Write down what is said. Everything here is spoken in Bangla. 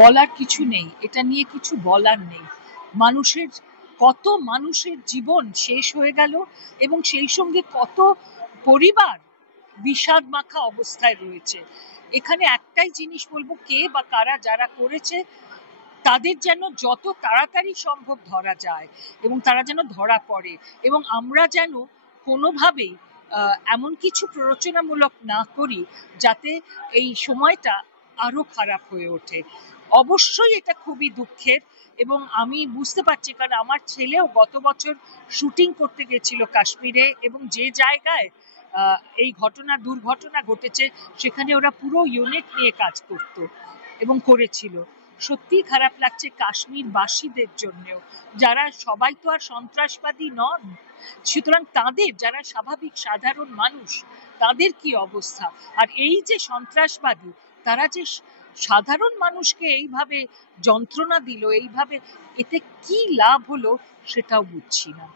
বলার কিছু নেই, এটা নিয়ে কিছু বলার নেই। মানুষের কত মানুষের জীবন শেষ হয়ে গেল এবং সেই সঙ্গে কত পরিবার বিষাদ মাখা অবস্থায় রয়েছে। এখানে একটাই জিনিস বলবো, কে বা কারা যারা করেছে তাদের যেন যত তাড়াতাড়ি সম্ভব ধরা যায় এবং তারা যেন ধরা পড়ে, এবং আমরা যেন কোনোভাবেই এমন কিছু প্ররোচনামূলক না করি যাতে এই সময়টা আরো খারাপ হয়ে ওঠে। অবশ্যই এটা খুবই দুঃখের, এবং আমি বুঝতে পারছি, কারণ আমার ছেলেও গত বছর শুটিং করতে গেছিল কাশ্মীরে, এবং যে জায়গায় এই দুর্ঘটনা ঘটেছে সেখানে ওরা পুরো ইউনিট নিয়ে কাজ করত এবং করেছিল। সত্যি খারাপ লাগছে কাশ্মীরবাসীদের জন্যও, যারা সবাই তো আর সন্ত্রাসবাদী নন। সুতরাং তাদের, যারা স্বাভাবিক সাধারণ মানুষ, তাদের কি অবস্থা। আর এই যে সন্ত্রাসবাদী, তারা যে সাধারণ মানুষকে এইভাবে যন্ত্রণা দিল, এইভাবে, এতে কি লাভ হলো সেটাও বুঝছি না।